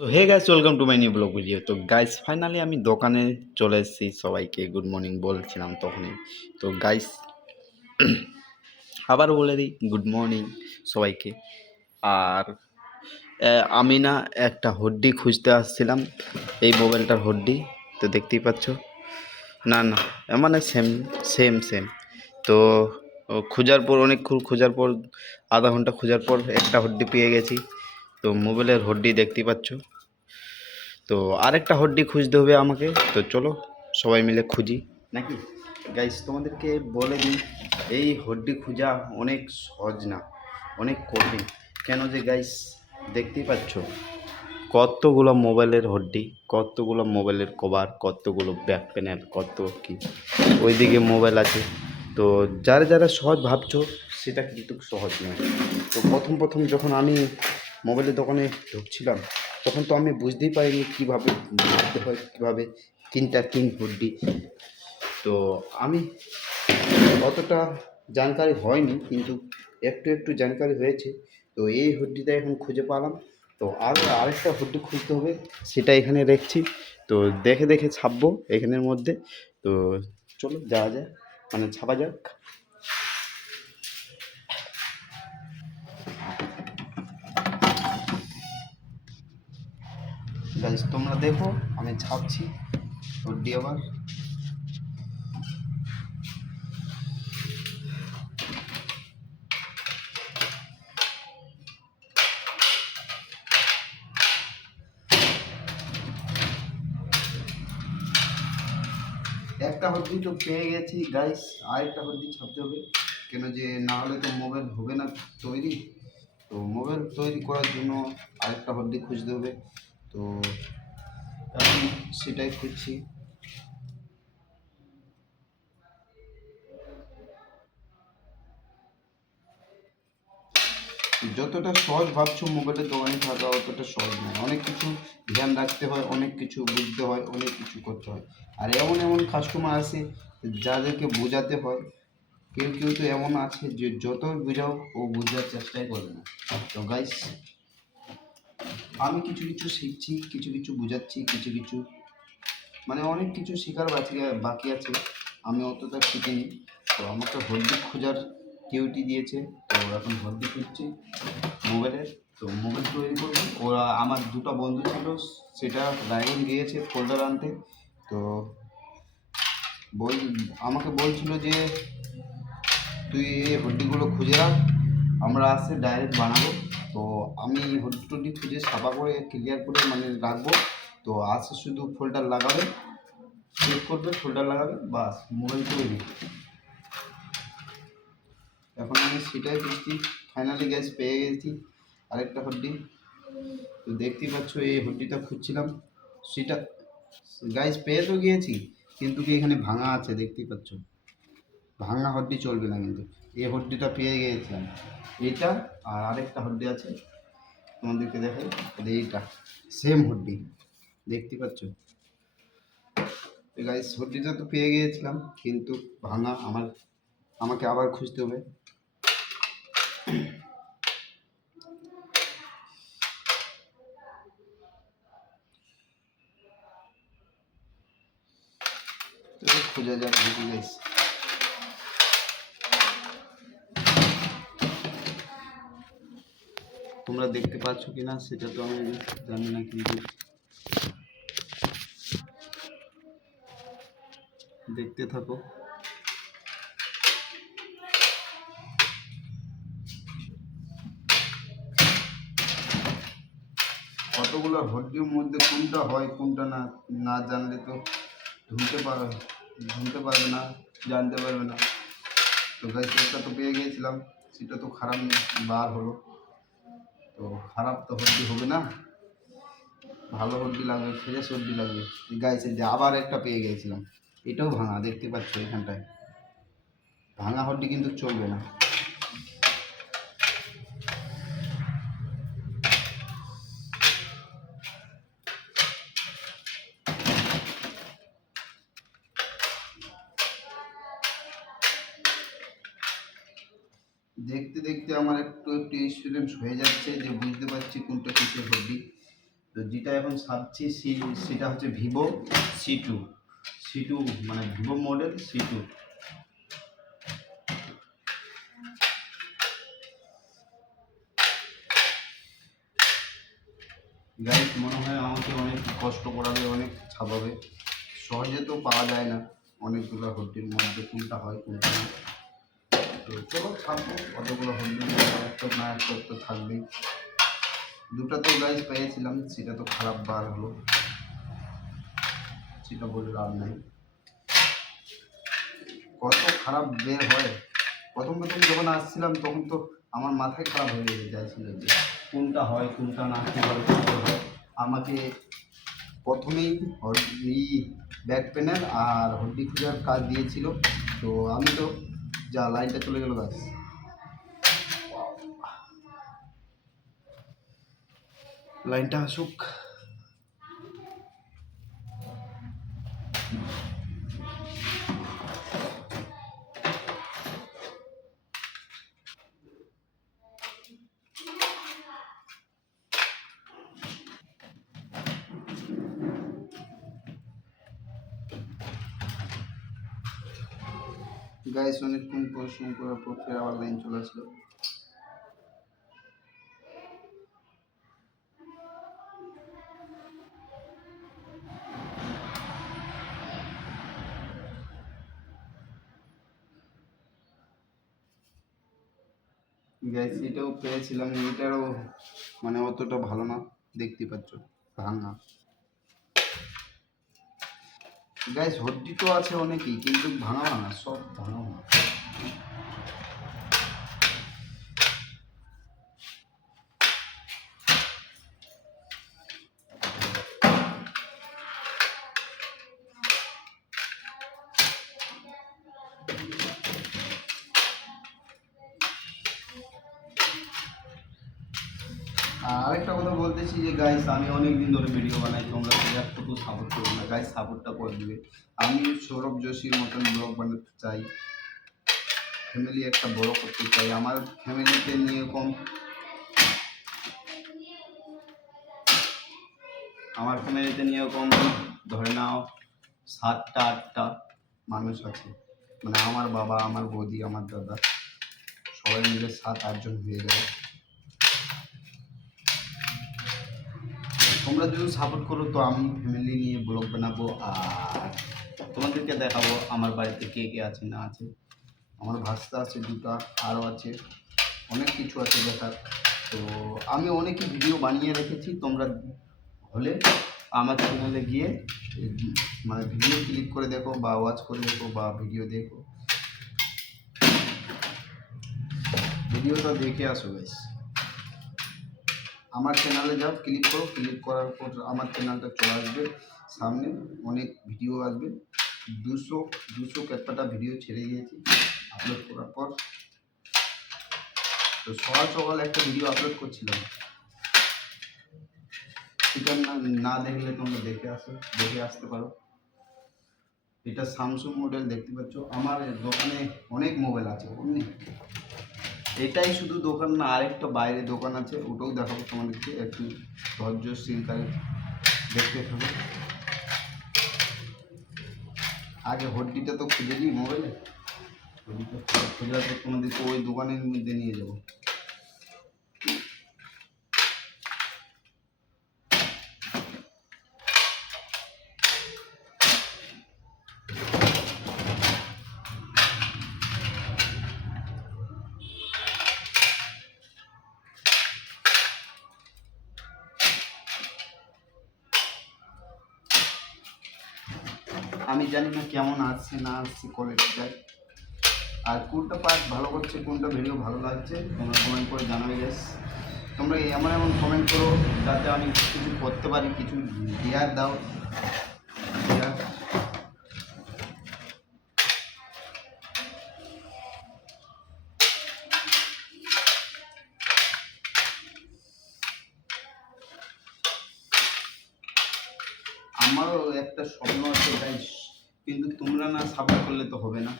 So hey guys, welcome to my new blog video. তো guys, finally আমি দোকানে চলে এসেছি। সবাইকে গুড মর্নিং বলছিলাম তখনই। তো গাইস, আবার বলে দিই গুড মর্নিং সবাইকে। আর আমি না একটা হুডি খুঁজতে আসছিলাম, এই মোবাইলটার হুডি। তো দেখতেই পাচ্ছ, না না মানে সেম সেম সেম। তো খোঁজার পর অনেকক্ষণ খোঁজার পর, আধা ঘন্টা খোঁজার পর একটা হুডি পেয়ে গেছি। তো মোবাইলের হুডি দেখতেই পাচ্ছ। তো আরেকটা হড্ডি খুঁজতে হবে আমাকে। তো চলো সবাই মিলে খুঁজি নাকি। গাইস, তোমাদেরকে বলে দিই, এই হড্ডি খোঁজা অনেক সহজ না, অনেক কঠিন। কেন যে গাইস, দেখতেই পাচ্ছ কতগুলো মোবাইলের হড্ডি, কতগুলো মোবাইলের কভার, কতগুলো ব্যাক প্যানেল, কত কি ওইদিকে মোবাইল আছে। তো যারা যারা সহজ ভাবছো, সেটা কিন্তু সহজ নয়। তো প্রথম প্রথম যখন আমি মোবাইলের দোকানে ঢুকছিলাম, তখন তো আমি বুঝতেই পারিনি কীভাবে ভাবতে হয়, কীভাবে তিনটা তিন হুড্ডি। তো আমি অতটা জানকারি হয়নি, কিন্তু একটু একটু জানকারি হয়েছে। তো এই হুড্ডিটা এখন খুঁজে পেলাম। তো আরেকটা হুড্ডি খুঁজতে হবে, সেটা এখানে রেখেছি। তো দেখে দেখে ছাপবো এখানের মধ্যে। তো চলো যাওয়া যায়, মানে ছাপা যাক। গাইস, তোমরা দেখো আমি ছাপছি হুড্ডি আবার। একটা হড্ডি তো পেয়ে গেছি গাইস, আরেকটা হড্ডি ছাপতে হবে। কেন যে না হলে তো মোবাইল হবে না তৈরি। তো মোবাইল তৈরি করার জন্য আরেকটা হড্ডি খুঁজতে হবে। তো এখন সেটাই খুঁজছি। যতটা সহজ ভাবছো মোবাইলের দোকানে থাকা, অতটা সহজ নয়। অনেক কিছু ধ্যান রাখতে হয়, অনেক কিছু বুঝতে হয়, অনেক কিছু করতে হয়। আর এমন এমন কাস্টমার আসে যাদেরকে বোঝাতে হয়। কেউ কেউ তো এমন আছে যে যত বোঝাও ও বোঝার চেষ্টাই করে না। তো গাইস, আমি কিছু কিছু শিখছি, কিছু কিছু বোঝাচ্ছি, কিছু কিছু মানে অনেক কিছু শেখার বাকি বাকি আছে। আমি অতটা শিখিনি। তো আমাকে হলদি খোঁজার ডিউটি দিয়েছে। তো এখন হলদি খুঁজছি মোবাইলের। তো মোবাইল তৈরি করবো। ওরা আমার দুটো বন্ধু ছিল, সেটা রায়গঞ্জ গিয়েছে ফোল্ডার আনতে। তো বল আমাকে বলছিল যে তুই এই হড্ডিগুলো খুঁজে রাখ, আমরা আসছে ডাইরেক্ট বানাবো। তো আমি হড্ডি টড্ডি খুঁজে সাফা করে ক্লিয়ার করে মানে রাখবো। তো আসে শুধু ফোল্ডার লাগাবে, চেক করবে, ফোল্ডার লাগাবে, বাস মোবাইল তৈরি। এখন আমি সেটাই খুঁজছি। ফাইনালি গ্যাস পেয়ে গেছি আরেকটা হড্ডি। তো দেখতেই পাচ্ছ এই হড্ডিটা খুঁজছিলাম, সেটা গাইস পেয়ে তো গিয়েছি, কিন্তু কি এখানে ভাঙা আছে দেখতেই পাচ্ছ। ভাঙা হড্ডি চলবে না, কিন্তু এই হড্ডিটা পেয়ে গিয়েছিলাম। এটা আর আরেকটা হড্ডি আছে, তোমাদেরকে দেখাই। এইটা সেম হড্ডি, দেখতে পাচ্ছ। গাইস, হড্ডিটা তো পেয়ে গিয়েছিলাম, কিন্তু ভাঙা। আমাকে আবার খুঁজতে হবে। খোঁজা যাক দেখি গাইস। তোমরা দেখতে পাচ্ছ কিনা সেটা তো আমি জানি না, কিন্তু দেখতে থাকো। কতগুলো হড্ডির মধ্যে কোনটা হয় কোনটা না, না জানলে তো ধুনতে পারবে না, জানতে পারবে না। তো গাইস, একটা তো পেয়ে গিয়েছিলাম, সেটা তো খারাপ বার হলো। তো খারাপ তো হড্ডি হবে না, ভালো হড্ডি লাগবে, ফ্রেশ হড্ডি লাগবে। গাইস, যে আবার একটা পেয়ে গিয়েছিলাম, এটাও ভাঙা, দেখতে পাচ্ছ এখানটায় ভাঙা হড্ডি, কিন্তু চলবে না। দেখতে দেখতে আমার একটু একটু এক্সপিরিয়েন্স হয়ে যাচ্ছে, যে বুঝতে পারছি কোনটা কিসের হড্ডি। তো যেটা এখন ছাড়ছি সেটা হচ্ছে ভিভো C2, C2 মানে ভিভো মডেল C2। গাইস মনে হয় আমাকে অনেক কষ্ট করাবে, অনেক ছাপাবে, সহজে তো পাওয়া যায় না অনেকগুলো হড্ডির মধ্যে কোনটা হয় কোনটা না। তো চলো ছাপবো কতগুলো হড্ডির মধ্যে একটা না একটা তো থাকবেই। দুটো তো গাইস পেয়েছিলাম, সেটা তো খারাপ বার হলো, সেটা বলে লাভ নাই। কত খারাপ বের হয়, প্রথম প্রথম যখন আসছিলাম তখন তো আমার মাথায় খারাপ হয়ে যাচ্ছিল যে কোনটা হয় কোনটা না, কীভাবে করতে হয়। আমাকে প্রথমেই ব্যাক প্যানেল আর হড্ডি খোঁজার কাজ দিয়েছিল, তো আমি তো যা লাইনটা চলে গেল গাছ, লাইনটা আসুক। গাইস অনেকক্ষণ পরিশ্রম করার পর ফের আবার লাইন চলে আসলো। গাইস এটাও পেয়েছিলাম, এটারও মানে অতটা ভালো না, দেখতে পাচ্ছ ভাঙা। গাইস হড্ডি তো আছে অনেকই, কিন্তু ভাঙা ভাঙা সব ভাঙা ভাঙা। আর আরেকটা কথা বলতেছি যে গাইস আমি অনেক দিন ধরে ভিডিও বানাই, তোমরা একটু সাপোর্ট করো না গাইস, সাপোর্টটা করে দিবে। আমি সৌরভ যোশীর মতন ব্লগ বানাতে চাই, ফ্যামিলি একটা বড় করতে চাই। আমার ফ্যামিলিতে নিয়ে কম, আমার ফ্যামিলিতে নিয়ে কম ধরে নাও 7টা 8টা মানুষ আছে, মানে আমার বাবা, আমার বৌদি, আমার দাদা, সবাই মিলে 7-8 জন হয়ে গেল। তোমরা যদি সাপোর্ট করো তো আমি ফ্যামিলি নিয়ে ব্লগ বানাবো, আর তোমাদেরকে দেখাবো আমার বাড়িতে কে কে আছে না আছে। আমার ভাস্তা আছে দুটা, আরও আছে অনেক কিছু আছে দেখার। তো আমি অনেকই ভিডিও বানিয়ে রেখেছি, তোমরা হলে আমার চ্যানেলে গিয়ে মানে ভিডিও ক্লিক করে দেখো বা ওয়াচ করে দেখো বা ভিডিও দেখো, ভিডিওটা দেখে আসো গাইস। আমার চ্যানেলে যাও, ক্লিক করো, ক্লিক করার পর আমার চ্যানেলটা চলে আসবে সামনে, অনেক ভিডিও আসবে। 200 কয়েকটা ভিডিও ছেড়ে দিয়েছি আপলোড করার পর। তো সকাল সকাল একটা ভিডিও আপলোড করছিলাম, সেটা না দেখলে তোমরা দেখে আসতে পারো। এটা স্যামসুং মডেল দেখতে পাচ্ছ। আমার দোকানে অনেক মোবাইল আছে, অনেক। এটাই শুধু দোকান না, আরেকটা বাইরে দোকান আছে, ওটাও দেখাবো তোমাদেরকে, একটু ধৈর্য সহকারে দেখতে থাকো। আগে হড্ডিটা তো খুঁজে দিই মোবাইলে, হড্ডিটা খোঁজার পর তোমাদেরকে ওই দোকানের মধ্যে নিয়ে যাবো। আমি জানি না কেমন আসছে না আসছে কোয়ালিটিটায়, আর কোনটা পার্ট ভালো করছে, কোনটা ভিডিও ভালো লাগছে তোমরা কমেন্ট করে জানাবে গাইস। তোমরা এমন এমন কমেন্ট করো যাতে আমি কিছু করতে পারি, কিছু দেওয়ার দাও দেওয়ার। আমারও একটা স্বপ্ন আছে গাইস, কিন্তু তোমরা না সাপোর্ট করলে তো হবে না,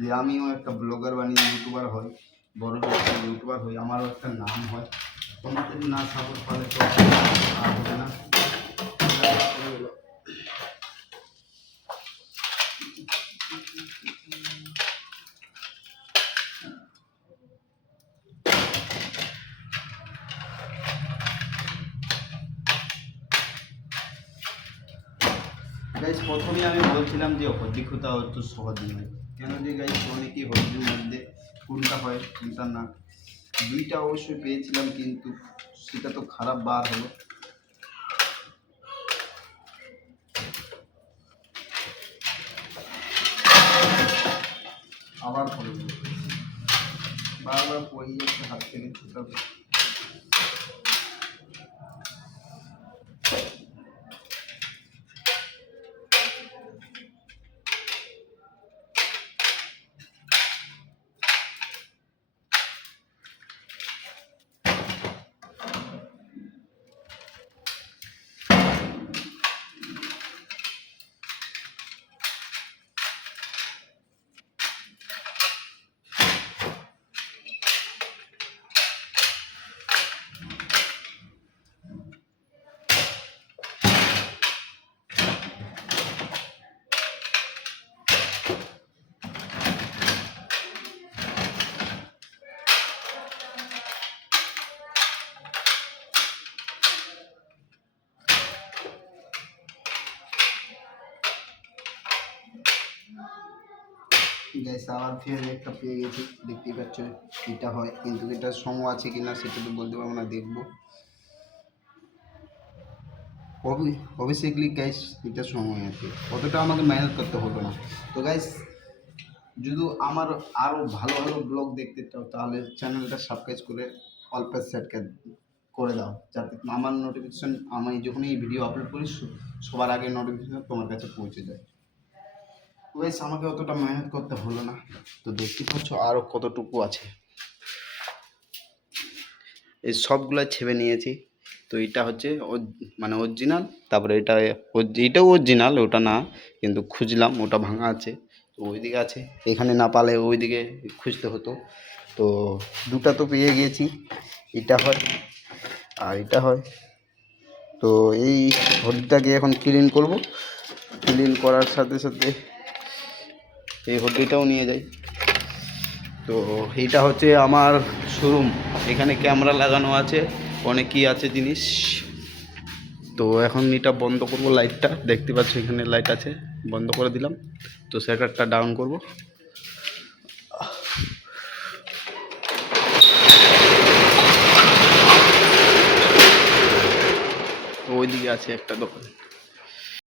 যে আমিও একটা ব্লগার বানিয়ে ইউটিউবার হই, বড় একটা ইউটিউবার হই, আমারও একটা নাম হয়। তোমাদের না সাপোর্ট করলে তো আর হবে না। গাইস প্রথমে আমি বলছিলাম যে হদ্দি খোঁতা একটু সহজ নয়, কেন যে গাইস অনেকেই হদ্দির মধ্যে কোনটা হয় কোনটা না, দুইটা অবশ্যই পেয়েছিলাম কিন্তু সেটা তো খারাপ বার হলো। আবার পড়ে গেল, বারবার পড়ে যাচ্ছে হাত থেকে ছোটা। গাইস আবার ফের একটা পেয়ে গেছি, দেখতেই পাচ্ছ এটা হয়, কিন্তু এটা সম আছে কিনা সেটা তো বলতে পারবো না, দেখবো। অবভিয়াসলি গাইস এটা সময় আছে, অতটা আমাকে মেহনত করতে হলো না। তো গাইস যদি আমার আরও ভালো ভালো ব্লগ দেখতে চাও তাহলে চ্যানেলটা সাবস্ক্রাইব করে অল প্রেস সেট করে দাও, যাতে আমার নোটিফিকেশন, আমি যখন এই ভিডিও আপলোড করি সবার আগে নোটিফিকেশন তোমার কাছে পৌঁছে যায়। গাইস আমাকে অতটা মেহনত করতে হলো না, তো দেখতে পাচ্ছ আরও কতটুকু আছে, এই সবগুলো ছেপে নিয়েছি। তো এটা হচ্ছে মানে অরিজিনাল, তারপরে এটাও অরিজিনাল, ওটা না, কিন্তু খুঁজলাম ওটা ভাঙা আছে, তো ওইদিকে আছে, এখানে না পালে ওইদিকে খুঁজতে হতো। তো দুটা তো পেয়ে গিয়েছি, এটা হয় আর এটা হয়। তো এই হদ্দিটাকে এখন ক্লিন করব, ক্লিন করার সাথে সাথে এই হদ্দিটাও নিয়ে যাই। তো এইটা হচ্ছে আমার শোরুম, এখানে ক্যামেরা লাগানো আছে, অনেক কি আছে জিনিস। তো এখন এটা বন্ধ করব, লাইটটা দেখতে পাচ্ছ এখানে লাইট আছে, বন্ধ করে দিলাম। তো শাটারটা ডাউন করব। তো ওইদিকে আছে একটা দোকান।